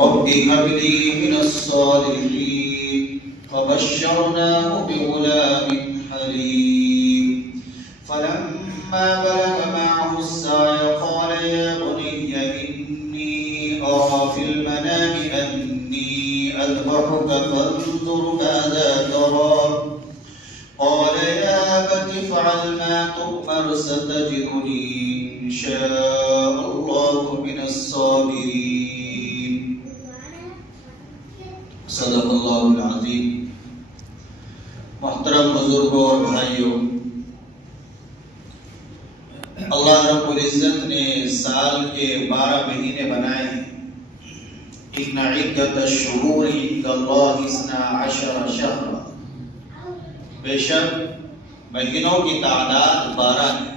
رب هب لي من الصالحين فبشرناه بغلام حليم فلما بلغ معه السعي قال يا بني إني أرى في المنام أني أذبحك فانظر ماذا ترى قال يا أبت افعل ما تؤمر ستجدني إن شاء الله من الصابرين صدق اللہ العظیم۔ محترم بزرگوں اور بھائیوں، اللہ رب العزت نے سال کے 12 مہینے بنائے ہیں۔ ان عدت الشہور عند اللہ 12 شہرا، بے شک مہینوں کی تعداد 12 ہے۔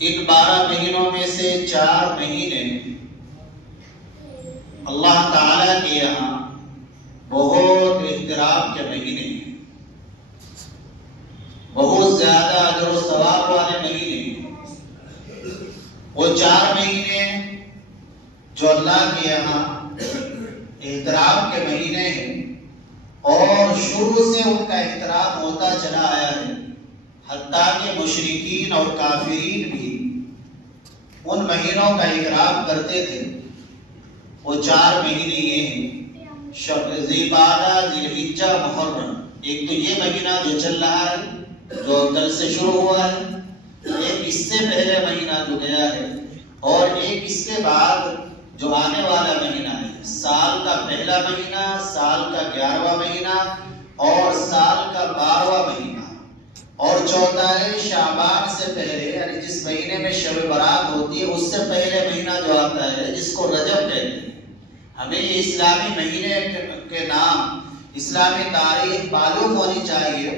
ان 12 مہینوں میں سے 4 مہینے اللہ تعالیٰ کے یہاں بہت احترام کے مہینے ہیں، بہت زیادہ اجر و ثواب والے مہینے ہیں۔ وہ 4 مہینے جو اللہ کے یہاں احترام کے مہینے ہیں اور شروع سے ان کا احترام ہوتا چلا آیا ہے، حتیٰ کہ مشرکین اور کافرین بھی ان مہینوں کا اکرام کرتے تھے۔ وہ 4 مہینے یہ ہیں، ذی القعدہ، ذی الحجہ، محرم۔ ایک تو یہ مہینہ جو چل رہا ہے، جو کل سے شروع ہوا ہے، ایک اس سے پہلے مہینہ جو گیا ہے، اور ایک اس کے بعد جو آنے والا مہینہ ہے۔ سال کا پہلا مہینہ، سال کا 11واں مہینہ اور سال کا 12واں مہینہ، اور چوتھا ہے شعبان سے پہلے، یعنی جس مہینے میں شب برات ہوتی ہے اس سے پہلے مہینہ جو آتا ہے جس کو رجب کہتے ہیں۔ ہمیں یہ اسلامی مہینے کے نام، اسلامی تاریخ معلوم ہونی چاہیے۔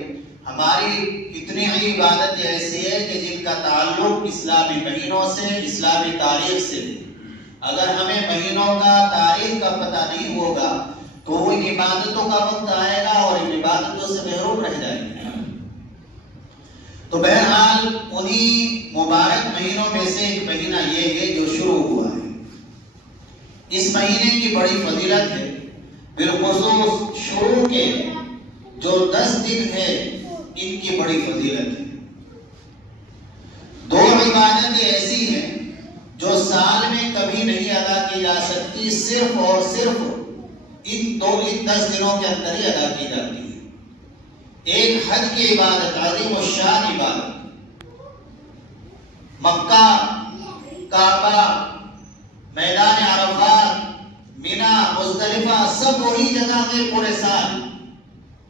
ہماری کتنی ہی عبادت ایسی ہے کہ جن کا تعلق اسلامی مہینوں سے، اسلامی تاریخ سے۔ اگر ہمیں مہینوں کا، تاریخ کا پتہ نہیں ہوگا تو ان عبادتوں کا وقت آئے گا اور ان عبادتوں سے محروم رہ جائیں گے۔ تو بہرحال انہی مبارک مہینوں میں سے ایک مہینہ یہ ہے جو شروع ہوا ہے۔ اس مہینے کی بڑی فضیلت ہے، بالخصوص شروع کے جو 10 دن ہے ان کی بڑی فضیلت ہے۔ 2 عبادتیں ایسی ہیں جو سال میں کبھی نہیں ادا کی جا سکتی، صرف اور صرف ان 10 دنوں کے اندر ہی ادا کی جاتی ہے۔ ایک حج کی عبادت، عظیم الشان عبادت، مکہ، کعبہ، میدان عرفات، مینا، مزدلفہ، سب وہی جگہ میں پورے سال۔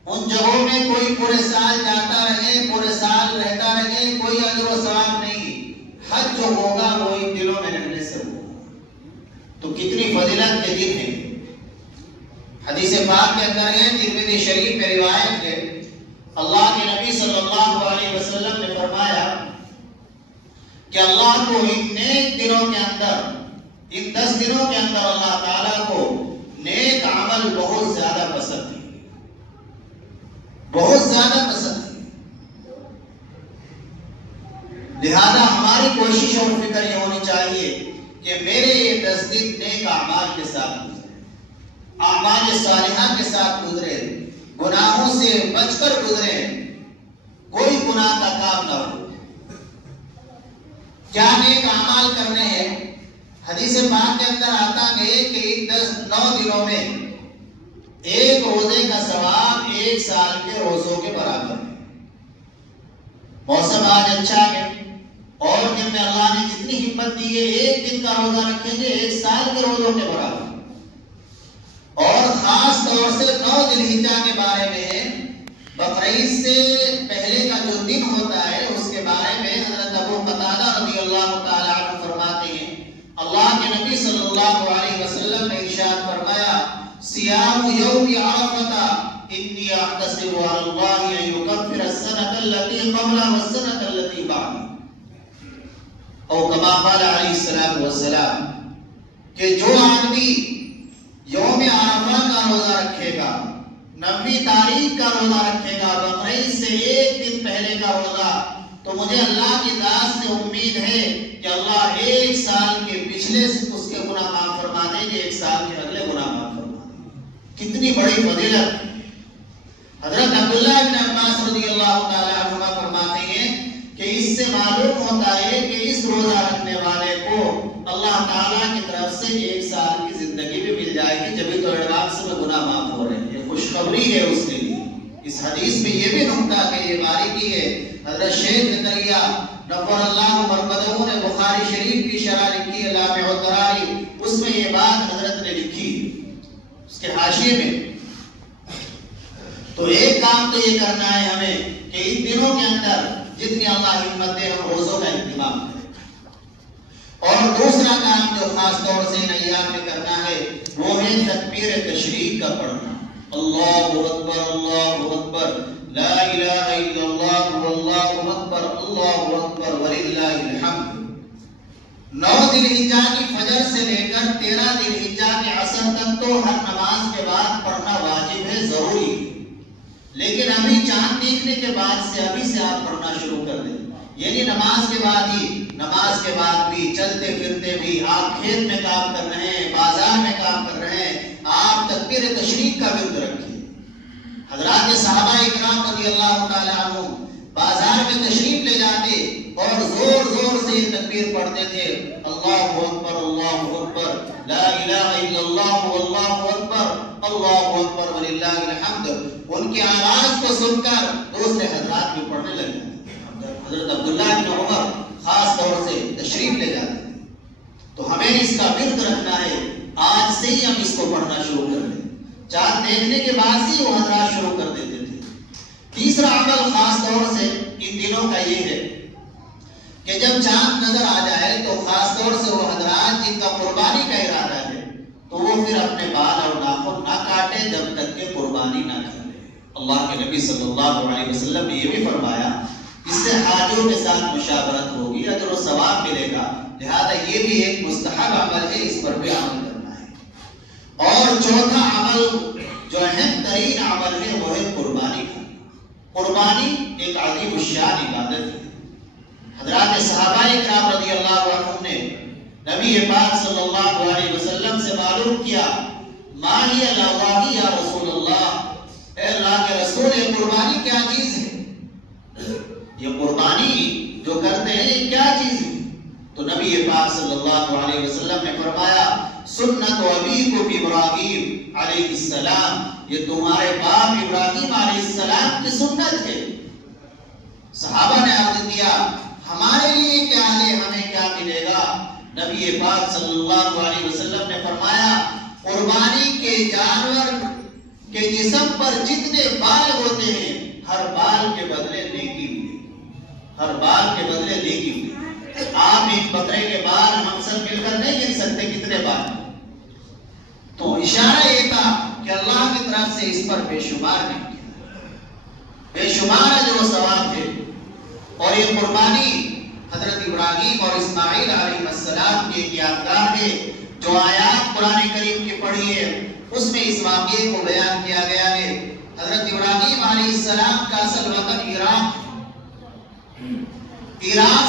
ان جگہوں میں کوئی پورے سال جاتا رہے، پورے سال رہتا رہے، کوئی اجر و ثواب نہیں۔ حج جو ہوگا وہ ان دلوں میں رہنے سے ہوگا۔ تو کتنی فضیلت کے دن ہیں۔ حدیث پاک کے اندر ہے، ترمذی شریف میں روایت ہے، اللہ کے نبی صلی اللہ علیہ وسلم نے فرمایا کہ اللہ کو ان نیک دنوں کے اندر، ان 10 دنوں کے اندر اللہ تعالیٰ کو نیک عمل بہت زیادہ پسند ہے، بہت زیادہ پسند ہے۔ لہذا ہماری کوشش اور فکر یہ ہونی چاہیے کہ میرے یہ 10 دن نیک اعمال کے ساتھ گزرے، اعمال صالحہ کے ساتھ گزرے، گناہوں سے بچ کر گزرے، کوئی گناہ کا کام نہ ہو۔ کیا نیک اعمال کرنے ہیں؟ حدیث پاک کے اندر آتا ہے کہ ان 9 دنوں میں ایک روزے کا ثواب 1 سال کے روزوں کے برابر ہے۔ موسم آج اچھا ہے اور دن میں اللہ نے جتنی ہمت دی ہے، ایک دن کا روزہ رکھیں گے 1 سال کے روزوں کے برابر۔ اور خاص طور سے 9 ذی الحجہ کے بارے میں، بقرعید سے پہلے کا جو دن ہوتا ہے اس کے بارے میں حضرت ابو قتادہ رضی اللہ تعالیٰ عنہ فرماتے ہیں، اللہ کے نبی صلی اللہ علیہ وسلم نے ارشاد فرمایا، صیام یوم عرفہ انی احتسب علی اللہ ان یکفر السنۃ التي قبل والسنۃ التي بعد، او کما قال علیہ الصلوۃ والسلام، کہ جو آدمی یوم عرفہ کا روزہ رکھے گا، 9ویں تاریخ کا روزہ رکھے گا، بقرعید سے 1 دن پہلے کا روزہ، تو مجھے اللہ کی ذات سے امید ہے کہ اللہ 1 سال کے پچھلے اس کے کے گناہ معاف فرما دیں گے، 1 سال کے اگلے گناہ معاف فرما دیں گے۔ کتنی بڑی فضیلت! حضرت عبداللہ بن عباس رضی اللہ تعالیٰ عنہ فرماتے ہیں کہ اس سے معلوم ہوتا ہے کہ اس روزہ رکھنے والے کو اللہ تعالیٰ کی طرف سے 1 سال کی زندگی بھی مل جائے گی، جبھی تو ایڈوانس میں گناہ معاف ہو رہے ہیں۔ یہ خوشخبری ہے اس کے لیے۔ اس حدیث میں یہ بھی نکتہ کہ یہ باریکی ہے، حضرت شیخ زکریا نور اللہ مرقدہ نے بخاری شریف کی شرح لکھی ہے لامع الدراری، اس میں یہ بات حضرت نے لکھی اس کے حاشیے میں۔ تو ایک کام تو یہ کرنا ہے ہمیں کہ ان دنوں کے اندر جتنی اللہ ہمت دے ہم روزوں کا اہتمام کریں، اور دوسرا کام جو خاص طور سے ان ایام میں کرنا ہے وہ ہے تکبیر تشریق کا پڑھنا۔ اللہ اکبر اللہ اکبر لا الہ الا اللہ واللہ اکبر اللہ اکبر وللہ الحمد۔ 9 ذی الحجہ کی فجر سے لے کر 13 ذی الحجہ کے عصر تک تو ہر نماز کے بعد پڑھنا واجب ہے، ضروری ہے، لیکن ابھی چاند دیکھنے کے بعد سے ابھی سے آپ پڑھنا شروع کر دیں، یعنی نماز کے بعد ہی، نماز کے بعد بھی چلتے پھرتے بھی، آپ کھیت میں کام کر رہے ہیں، بازار میں کام کر رہے ہیں، آپ تکبیر تشریق کا ورد رکھیے۔ حضرات صحابہ اکرام رضی اللہ تعالیٰ عنہ بازار میں تشریف لے جاتے اور زور زور سے یہ تکبیر پڑھتے تھے، اللہ اکبر لا الہ الا اللہ واللہ اکبر اللہ اکبر وللہ الحمد۔ ان کی آواز کو سن کر دوسرے حضرات بھی پڑھنے لگے۔ حضرت عبداللہ بن عمر خاص طور سے تشریف لے جاتے ہیں۔ تو ہمیں اس کا ورد رکھنا ہے، آج سے ہی ہم اس کو پڑھنا شروع کر دیں۔ چاند دیکھنے کے بعد سے وہ حضرات شروع کر دیتے تھے۔ تیسرا عمل خاص طور سے ان دنوں کا یہ ہے کہ جب چاند نظر آ جائے تو خاص طور سے وہ حضرات جن کا قربانی کا ارادہ ہے تو وہ پھر اپنے بال اور ناخن نہ کاٹے جب تک کہ قربانی نہ کر لے۔ اللہ کے نبی صلی اللہ علیہ وسلم نے یہ بھی فرمایا اس سے حاجیوں کے ساتھ مشاورت ہوگی، اجر و ثواب ملے گا، لہذا یہ بھی ایک مستحب عمل ہے، اس پر بھی عمل کرنا ہے۔ اور چوتھا عمل جو اہم ترین عمل ہے وہ ہے قربانی کا۔ قربانی ایک عظیم الشان عبادت ہے۔ حضرات صحابہ کرام رضی اللہ عنہم نے نبی پاک صلی اللہ علیہ وسلم سے معلوم کیا، ما ہی الاضاحی یا رسول اللہ، اے اللہ کے رسول یہ قربانی کیا چیز ہے؟ یہ قربانی جو کرتے ہیں یہ کیا چیز ہے؟ تو نبی پاک صلی اللہ علیہ وسلم نے فرمایا سنت ابیکم ابراہیم علیہ السلام، یہ تمہارے باپ ابراہیم علیہ السلام کی سنت ہے۔ صحابہ نے عرض کیا ہمارے لیے کیا ہے، ہمیں کیا ملے گا؟ نبی پاک صلی اللہ علیہ وسلم نے فرمایا قربانی کے جانور کے جسم پر جتنے بال ہوتے ہیں ہر بال کے بدلے نیکی ملے، ہر بال کے بدلے نیکی ملے۔ آپ ایک بکرے کے بال ہم سب مل کر نہیں گن سکتے کتنے بال، تو اشارہ یہ تھا کہ اللہ کی طرف سے اس پر بے شمار نہیں کیا، بے شمار اجر و ثواب ہے۔ اور یہ قربانی حضرت ابراہیم اور اسماعیل علیہ السلام کی ایک یادگار ہے، جو آیات قرآن کریم کی پڑھی ہے اس میں اس واقعے کو بیان کیا گیا ہے۔ حضرت ابراہیم علیہ السلام کا اصل وطن عراق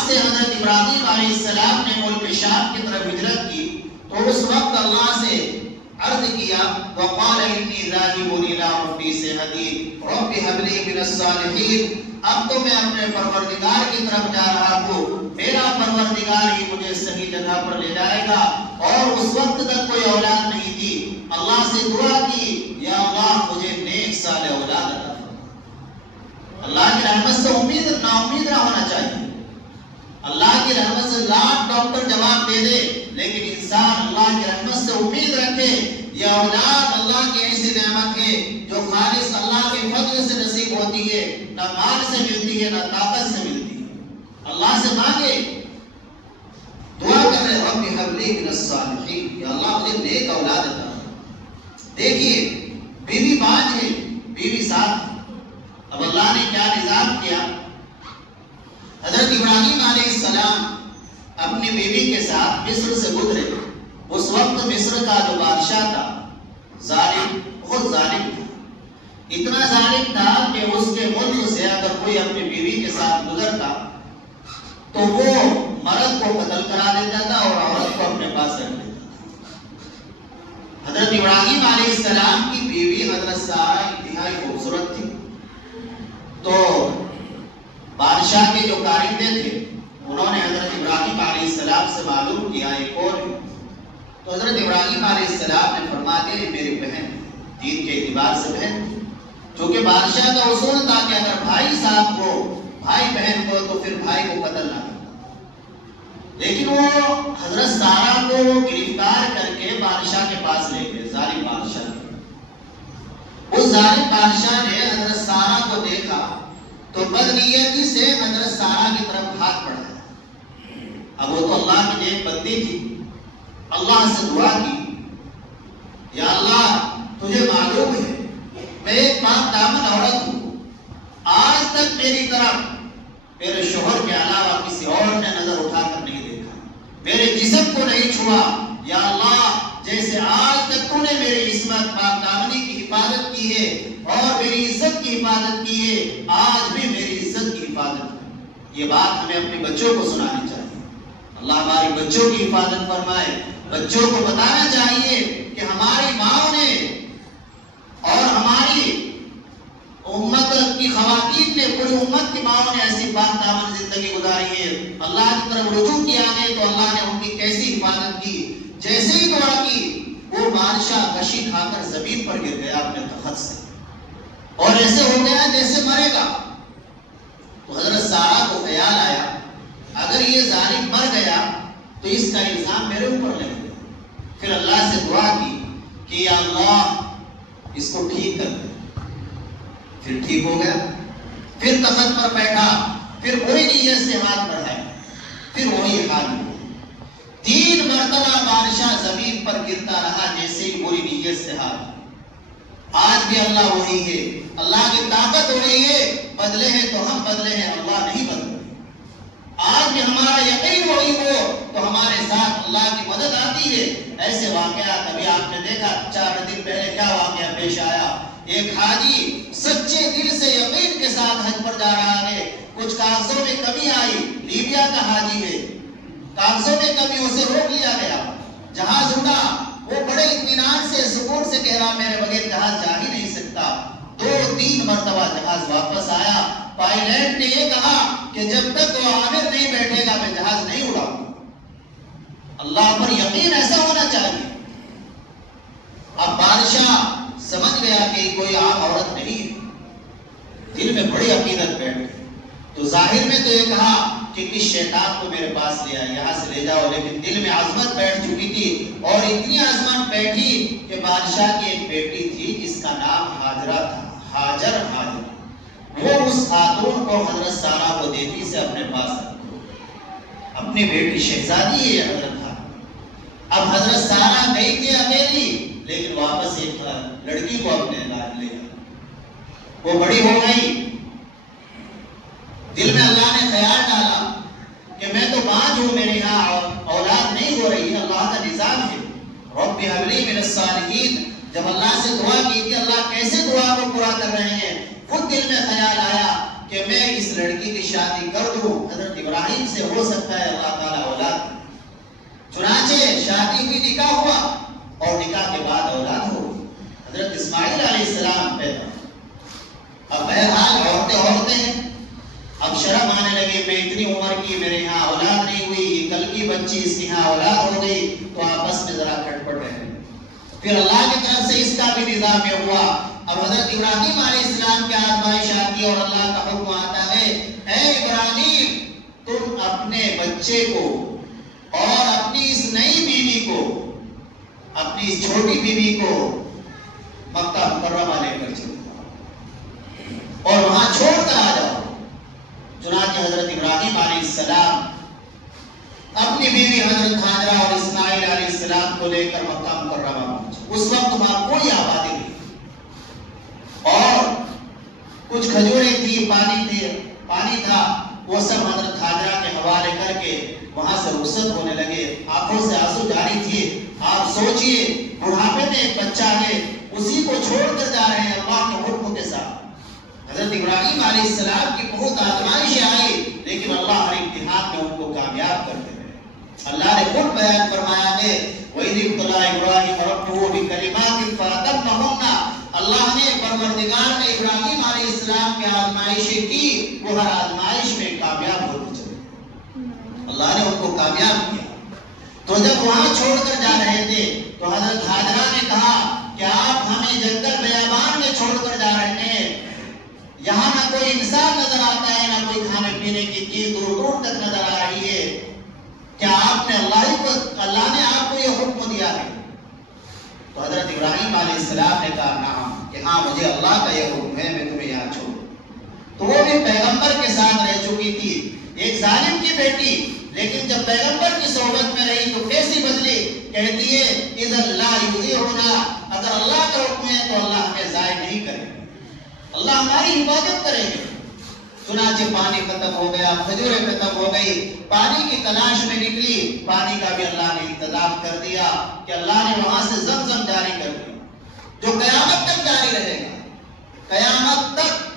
سے حضرت ابراہیم علیہ السلام نے ملک شام کی طرف ہجرت کی تو اس وقت اللہ سے عرض کیا وقال انی ذاہب الی ربی سیہدین رب ھب لی من الصالحین، اب تو میں اپنے پروردگار کی طرف جا رہا ہوں، میرا پروردگار ہی مجھے صحیح جگہ پر لے جائے گا۔ اور اس وقت تک کوئی اولاد نہیں تھی، اللہ سے دعا کی یا اللہ مجھے نیک صالح اولاد عطا فرما۔ اللہ کی رحمت سے نا امید نہ ہونا چاہیے۔ اللہ کی رحمت سے لاکھ ڈاکٹر جواب دے دے لیکن انسان اللہ کی رحمت سے امید رکھے، یہ اولاد اللہ کی ایسی نعمت ہے جو خالص اللہ کے فضل سے نصیب ہوتی ہے، نہ مال سے ملتی ہے نہ طاقت سے ملتی ہے۔ اللہ سے مانگے، دعا کر رہے رب ھب لی من الصالحین، یا اللہ مجھے نیک اولاد عطا فرما۔ دیکھیے بیوی بانجھ ہے، بیوی ساتھ، اب اللہ نے کیا نظام کیا؟ حضرت ابراہیم علیہ السلام اپنی بیوی کے ساتھ مصر سے گزرے۔ اس وقت مصر کا جو بادشاہ تھا ظالم، بہت ظالم تھا، اتنا ظالم تھا کہ اس کے ملک سے اگر کوئی اپنی بیوی کے ساتھ گزرتا تو وہ مرد کو قتل کرا دیتا تھا اور عورت کو اپنے پاس رکھ لیتا تھا۔ حضرت ابراہیم علیہ السلام کی بیوی حضرت سارہ انتہائی خوبصورت تھی، تو بادشاہ کے جو کارندے تھے انہوں نے حضرت ابراہیم علیہ السلام سے معلوم کیا ایک اور ہے، تو حضرت ابراہیم علیہ السلام نے فرما دیا میری بہن، دین کے اعتبار سے بہن، چونکہ بادشاہ کا اصول تھا کہ اگر بھائی صاحب کو، بھائی بہن کو، تو پھر بھائی کو قتل نہ کرنا، لیکن وہ حضرت سارہ کو گرفتار کر کے بادشاہ کے پاس لے گئے، ظالم بادشاہ نے۔ اس ظالم بادشاہ نے حضرت سارہ کو دیکھا تو بدنیتی سے حضرت سارہ کی طرف ہاتھ بڑھایا۔ اب وہ تو اللہ کی نیک بندی تھی، اللہ سے دعا کی، یا اللہ تجھے معلوم ہے میں ایک پاک دامن عورت ہوں، آج تک میری طرف میرے شوہر کے علاوہ کسی اور نے نظر اٹھا کر نہیں دیکھا، میرے جسم کو نہیں چھوا، یا اللہ جیسے آج تک تو نے میری عصمت پاک دامنی کی حفاظت کی ہے اور میری عزت کی حفاظت کی ہے، آج بھی میری عزت کی حفاظت کر۔ یہ بات ہمیں اپنے بچوں کو سنانی چاہیے، اللہ ہماری بچوں کی حفاظت فرمائے۔ بچوں کو بتانا چاہیے کہ ہماری ماں نے اور ہماری امت کی خواتین نے، پوری امت کی ماں نے ایسی پاک دامن زندگی گزاری ہے، اللہ کی طرف رجوع کیا ہے تو اللہ نے ان کی کیسی حفاظت کی، جیسے ہی دعا کی وہ بادشاہ کشی کھا کر زمین پر گر گیا اپنے تخت سے، اور ایسے ہو گیا جیسے مرے گا۔ تو حضرت سارہ کو خیال آیا اگر یہ ظالم مر گیا تو اس کا الزام میرے اوپر لگے گا، پھر اللہ سے دعا کی کہ یا اللہ اس کو ٹھیک کر دے، پھر ٹھیک ہو گیا، پھر تخت پر بیٹھا، پھر بری نیت سے ہاتھ بڑھایا، پھر وہی حال ہوا، 3 مرتبہ بادشاہ زمین پر گرتا رہا جیسے ہی بری نیت سے ہاتھ۔ آج بھی اللہ وہی ہے، اللہ کی طاقت وہی ہے، بدلے ہیں تو ہم بدلے ہیں، اللہ نہیں بدلے۔ آج بھی ہمارا یقین وہی ہو تو ہمارے ساتھ اللہ کی مدد آتی ہے۔ ایسے واقعات ابھی آپ نے دیکھا 4 دن پہلے کیا واقعہ پیش آیا، ایک حاجی سچے دل سے یقین کے ساتھ حج پر جا رہا ہے، کچھ کاغذوں میں کمی آئی، لیبیا کا حاجی ہے، کاغذوں میں کمی، اسے روک لیا گیا، جہاز اڑا، وہ بڑے اطمینان سے سکون سے کہہ رہا میرے بغیر جہاز جا ہی نہیں سکتا۔ 2-3 مرتبہ جہاز واپس آیا، پائلٹ نے یہ کہا کہ جب تک وہ عامر نہیں بیٹھے گا میں جہاز نہیں اڑاؤں۔ اللہ پر یقین ایسا ہونا چاہیے۔ اب بادشاہ سمجھ گیا کہ کوئی عام عورت نہیں ہے، دل میں بڑی عقیدت بیٹھ گئی، تو ظاہر میں تو یہ کہا کہ کس شیطان کو میرے پاس لے آئے، یہاں سے لے جاؤ، لیکن دل میں عظمت بیٹھ چکی تھی، اور اتنی عظمت بیٹھی کہ بادشاہ کی ایک بیٹی تھی جس کا نام ہاجرہ تھا، ہاجر، وہ اس خاتون کو حضرت سارہ کو دیتی سے اپنے پاس رکھو، اپنی بیٹی شہزادی ہے حضرت تھا۔ اب حضرت سارہ گئی تھی اکیلی، لیکن واپس ایک لڑکی کو اپنے ساتھ لے گئی، وہ بڑی ہو گئی، دل میں اللہ نے خیال ڈالا کہ میں تو بانجھ ہوں، میرے یہاں اولاد نہیں ہو رہی ہے، اللہ کا نظام ہے، رب هب لی من الصالحین۔ جب اللہ سے دعا کی کہ اللہ کیسے دعا کو پورا کر رہے ہیں، خود دل میں خیال آیا کہ میں اس لڑکی کی شادی کر دوں، حضرت ابراہیم سے ہو سکتا ہے اللہ تعالیٰ اولاد۔ چنانچہ شادی ہوئی، نکاح ہوا، اور نکاح کے بعد اولاد ہو، حضرت اسماعیل علیہ السلام پیدا۔ اب بہرحال عورتیں ہیں، اب شرم آنے لگی، میں اتنی عمر کی، میرے یہاں اولاد نہیں ہوئی، کل کی بچی اس کے یہاں اولاد ہو گئی، تو آپس میں ذرا کھٹپٹ رہے۔ پھر اللہ کی طرف سے اس کا بھی نظام یہ ہوا، اب حضرت ابراہیم علیہ السلام کی آزمائش آتی ہے اور اللہ کا حکم آتا ہے، اے ابراہیم تم اپنے بچے کو اور اپنی اس نئی بیوی کو، اپنی اس چھوٹی بیوی کو مکہ مکرمہ لے کر چلو اور وہاں چھوڑ کر آ جاؤ۔ چنانچہ حضرت ابراہیم علیہ السلام اپنی بیوی حضرت ہاجرہ اور اسماعیل علیہ السلام کو لے کر مکہ مکرمہ پہنچے۔ اس وقت وہاں کوئی آبادی نہیں اور کچھ کھجوریں تھی، پانی تھا، وہ سب حضرت ہاجرہ کے حوالے کر کے وہاں سے رخصت ہونے لگے، آنکھوں سے آنسو جاری تھے۔ آپ سوچئے بڑھاپے میں ایک بچہ ہے، اسی کو چھوڑ کر جا رہے ہیں اللہ کے حکم کے ساتھ۔ حضرت ابراہیم علیہ السلام کی بہت آزمائشیں آئی، لیکن اللہ ہر امتحان میں ان کو کامیاب کرتے رہے۔ اللہ نے خود بیان فرمایا ہے وَإِذِ ابْتَلَىٰ إِبْرَاهِيمَ رَبُّهُ بِكَلِمَاتٍ فَأَتَمَّهُنَّ، اللہ نے پروردگار نے ابراہیم علیہ السلام کی آزمائشیں کی، وہ ہر آزمائش میں کامیاب ہوتے چلے، اللہ نے ان کو کامیاب کیا۔ تو جب وہاں چھوڑ کر جا رہے تھے تو حضرت ہاجرہ نے کہا کہ آپ ہمیں جنگل بیابان میں چھوڑ کر جا رہے ہیں، یہاں نہ کوئی انسان نظر آتا ہے، نہ کوئی کھانے پینے کی چیز دور دور تک نظر آ رہی ہے، کیا آپ نے اللہ نے آپ کو یہ حکم دیا ہے؟ تو حضرت ابراہیم علیہ السلام نے کہا نعم، کہ ہاں مجھے اللہ کا یہ حکم ہے، میں تمہیں یہاں چھوڑوں۔ تو وہ بھی پیغمبر کے ساتھ رہ چکی تھی، ایک ظالم کی بیٹی، لیکن جب پیغمبر کی صحبت میں رہی تو کیسی بدلی؟ کہتی ہے اذا لا یضیعنا، اگر اللہ کا حکم ہے تو اللہ ہمیں ضائع نہیں کرے گا، اللہ ہماری حفاظت کرے گا۔ چنانچہ پانی ختم ہو گیا، کھجوریں ختم ہو گئی، پانی کی تلاش میں نکلی، پانی کا بھی اللہ نے انتظام کر دیا کہ اللہ نے وہاں سے زمزم جاری کر دیا جو قیامت تک جاری رہے گا، قیامت تک۔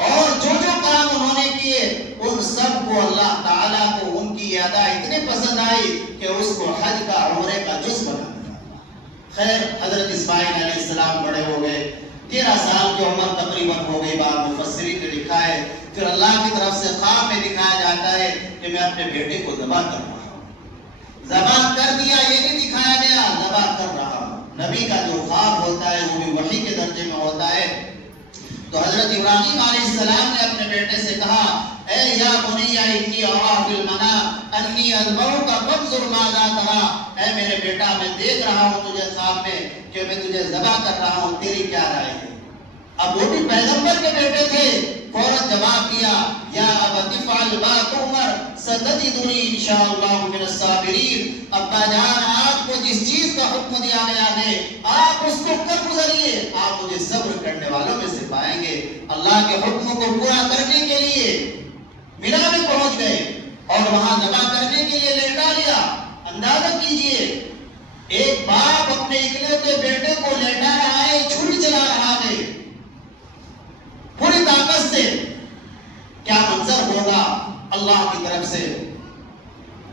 اور جو جو کام انہوں نے کیے ان سب کو اللہ تعالیٰ کو ان کی ادا اتنے پسند آئی کہ اس کو حج کا عمرے کا جز بنا دیا۔ خیر حضرت اسماعیل علیہ السلام بڑے ہو گئے، 13 سال کی عمر تقریباً ہو گئی، بعض مفسرین نے لکھا ہے پھر اللہ کی طرف سے خواب میں دکھایا جاتا ہے کہ میں اپنے بیٹے کو ذبح کر رہا ہوں۔ ذبح کر دیا یہ نہیں دکھایا گیا، ذبح کر رہا ہوں۔ نبی کا جو خواب ہوتا ہے وہ بھی وحی کے درجے میں ہوتا ہے۔ تو حضرت ابراہیم علیہ السلام نے اپنے بیٹے سے کہا اے یا بنی انی ارا فی المنام انی اذبحک فانظر ماذا تری، اے میرے بیٹا میں دیکھ رہا ہوں تجھے خواب میں کہ میں تجھے ذبح کر رہا ہوں، تیری کیا رائے ہے؟ اب وہ بھی پیغمبر کے بیٹے تھے، فوراً جواب دیا یا ابت افعل ما تؤمر ستجدنی انشاءاللہ من الصابرین، ابا جان آپ کو جس چیز کا حکم دیا گیا ہے آپ اس کو کر گزریے، آپ مجھے صبر کرنے والوں میں سے پائیں گے۔ اللہ کے حکم کو پورا کرنے کے لیے مینا میں پہنچ گئے اور وہاں ذبح کرنے کے لیے لٹا لیا۔ اندازہ کیجئے ایک باپ اپنے اکلوتے بیٹے کو لٹا رہا ہے، چھری چلا رہا ہے پوری طاقت سے، کیا منظر ہوگا؟ اللہ کی طرف سے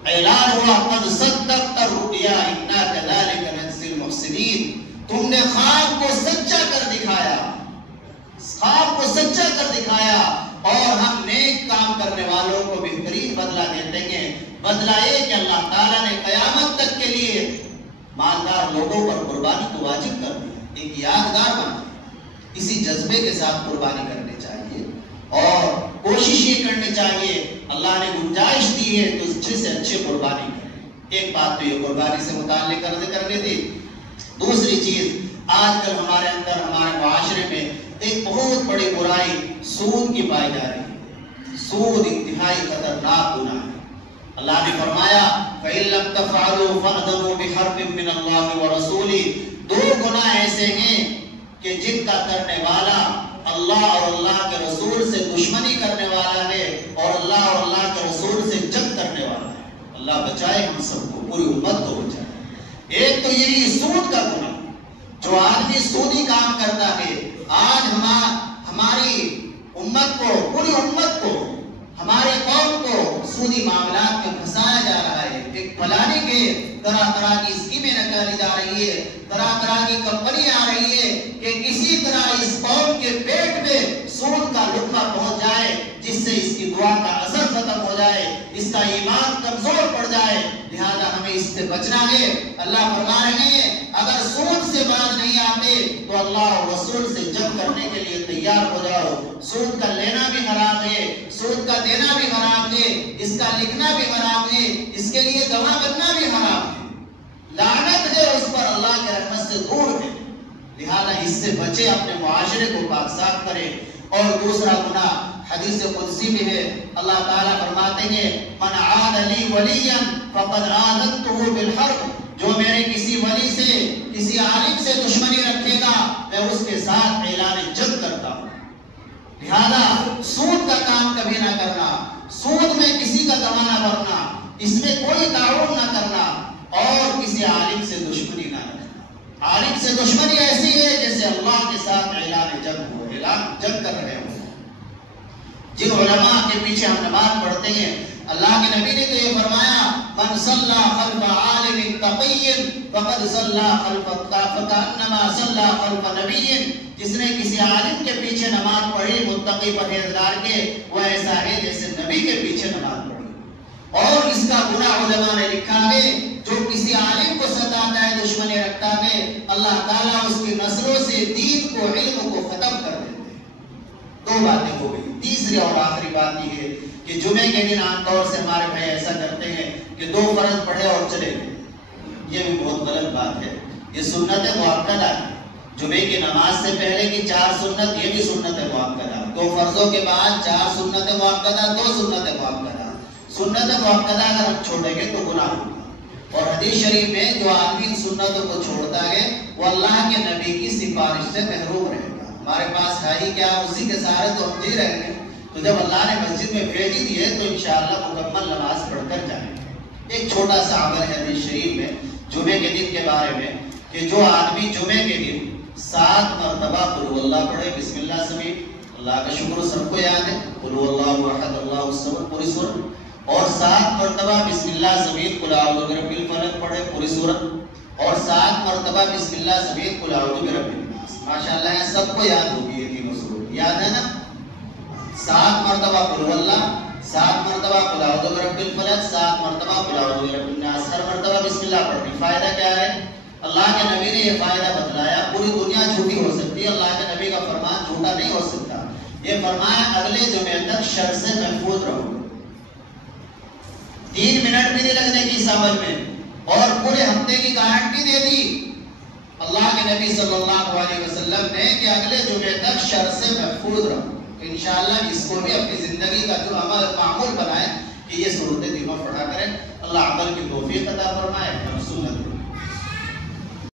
اعلان ہوا قد صدقت الرؤیا انا كذلك نجزي المحسنین، تم نے خواب کو سچا کر دکھایا، خواب کو سچا کر دکھایا اور ہم نیک کام کرنے والوں کو بہترین بدلہ دیتے ہیں۔ بدلہ یہ کہ اللہ تعالیٰ نے قیامت تک کے لیے مالدار لوگوں پر قربانی کو واجب کر دیا، ایک یادگار بنا۔ اسی جذبے کے ساتھ قربانی کرنی چاہیے اور کوشش یہ کرنی چاہیے، اللہ نے گنجائش دی ہے تو اچھے سے اچھے قربانی کریں۔ ایک بات تو یہ قربانی سے متعلق عرض کرنی تھی۔ دوسری چیز، آج کل ہمارے اندر ہمارے معاشرے میں ایک بہت بڑی برائی سود کی پائی جا رہی ہے۔ سود انتہائی خطرناک گناہ ہے۔ اللہ نے فرمایا فَإِن لَّمْ تَفْعَلُوا فَأْذَنُوا بِحَرْبٍ مِّنَ اللَّهِ وَرَسُولِهِ، دو گناہ ایسے ہیں کہ جن کا کرنے والا اللہ اور اللہ کے رسول سے دشمنی کرنے والا ہے اور اللہ اور اللہ کے رسول سے جنگ کرنے والا ہے۔ اللہ بچائے ہم سب کو، پوری امت کو بچائے۔ ایک تو یہی سود کا گناہ، جو آدمی سودی کام کرتا ہے۔ آج ہماری امت کو، پوری امت کو، ہماری قوم کو سودی معاملات میں پھنسایا جا رہا ہے۔ ایک پلانے کے طرح طرح کی اسکیمیں نکالی جا رہی ہے، طرح طرح کی کمپنی آ رہی ہے کہ کسی طرح اس قوم کے پیٹ میں سود کا لقمہ پہنچ جائے، جس سے اس کی دعا کا اثر ختم ہو جائے، اس کا ایمان کمزور پڑ جائے۔ لہذا ہمیں اس سے بچنا ہے۔ اللہ فرما رہے ہیں اگر سود سے باز نہیں آتے تو اللہ اور رسول سے جنگ کرنے کے لیے تیار ہو جاؤ۔ سود کا لینا بھی حرام ہے، سود کا دینا بھی حرام ہے، اس کا لکھنا بھی حرام ہے، اس کے لیے گواہ بننا بھی حرام ہے، لعنت ہے اس پر، اللہ کے رحمت سے دور ہے۔ لہذا اس سے بچے، اپنے معاشرے کو پاک صاف کرے۔ اور دوسرا گناہ حدیث قدسی میں ہے، اللہ تعالیٰ فرماتے ہیں من عاد لی ولیا فقد آذنته بالحرب، جو میرے کسی ولی سے، کسی عالم سے دشمنی رکھے گا میں اس کے ساتھ اعلان جنگ کرتا ہوں۔ لہذا سود کا کام کبھی نہ کرنا، سود میں کسی کا گواہ نہ بننا، اس میں کوئی تعاون نہ کرنا اور کسی عالم سے دشمنی نہ رکھنا۔ عالم سے دشمنی ایسی ہے جیسے اللہ کے ساتھ اعلان جنگ ہو، اعلان جنگ کر رہے ہوں۔ جن علماء کے پیچھے ہم نماز پڑھتے ہیں، اللہ کے نبی نے تو یہ فرمایا من صلى خلف عالم تقي فقد صلى خلف فكأنما صلى خلف نبي، جس نے کسی عالم کے پیچھے نماز پڑھی متقی پرہیزگار کے، وہ ایسا ہے جیسے نبی کے پیچھے نماز پڑھی۔ اور اس کا گناہ علماء نے لکھا ہے جو کسی عالم کو ستاتا ہے، دشمنی رکھتا ہے، اللہ تعالیٰ اس کی نسلوں سے دین کو، علم کو ختم کر دیتے ہیں۔ دو باتیں ہو گئی۔ تیسری اور آخری بات یہ ہے کہ جمعے کے دن عام طور سے ہمارے بھائی ایسا کرتے ہیں کہ 2 فرض پڑھے اور چلے گئے، یہ بھی بہت غلط بات ہے۔ یہ سنت مؤکدہ ہے، جمعے کی نماز سے پہلے کی 4 سنت، یہ بھی سنت مؤکدہ، 2 فرضوں کے بعد 4 سنت مؤکدہ، 2 سنت مؤکدہ۔ سنت مؤکدہ اگر ہم چھوڑیں گے تو گناہ ہوگا، اور حدیث شریف میں جو آدمی ان سنتوں کو چھوڑتا ہے وہ اللہ کے نبی کی سفارش سے محروم رہے گا۔ ہمارے پاس ہے ہی کیا، اسی کے سہارے تو ہم جی رہے ہیں، تو جب اللہ نے مسجد میں بھیج ہی دیے تو انشاءاللہ مکمل نماز پڑھ کر جائیں گے۔ ایک چھوٹا سا عمل ہے حدیث شریف میں جمعے کے دن کے بارے میں کہ جو آدمی جمعے کے دن 7 مرتبہ قل هو اللہ پڑھے، بسم اللہ سمیت، اللہ کا شکر سب کو یاد ہے، قل هو اللہ احد اللہ الصمد پوری سورت، اور 7 مرتبہ بسم اللہ سمیت قل اعوذ برب الفلق پڑھے پوری سورت، اور 7 مرتبہ بسم اللہ سمیت قل اعوذ برب الناس۔ ماشاءاللہ ہے، سب کو یاد ہوگی یہ تینوں سورت، یاد ہے نا؟ 7 مرتبہ قل هو اللہ، 7 مرتبہ قل اعوذ برب الفلق، 7 مرتبہ قل اعوذ برب الناس، ہر مرتبہ بسم اللہ پڑھیں۔ فائدہ کیا ہے؟ اللہ کے نبی نے یہ فائدہ بتلایا۔ پوری دنیا جھوٹی ہو سکتی ہے، اللہ کے نبی کا فرمان جھوٹا نہیں ہو سکتا۔ یہ فرمایا اگلے جمعے تک شر سے محفوظ رہو، 3 منٹ بھی نہیں لگنے کی اس عمل میں، اور پورے ہفتے کی گارنٹی دے دی اللہ کے نبی صلی اللہ علیہ وسلم نے کہ اگلے جمعے تک شر سے محفوظ رہو۔ انشاءاللہ اس کو بھی اپنی زندگی کا جو عمل معمول بنائے کہ یہ صورتیں دنوں پڑھا کریں۔ اللہ عمل کی توفیق عطا فرمائے۔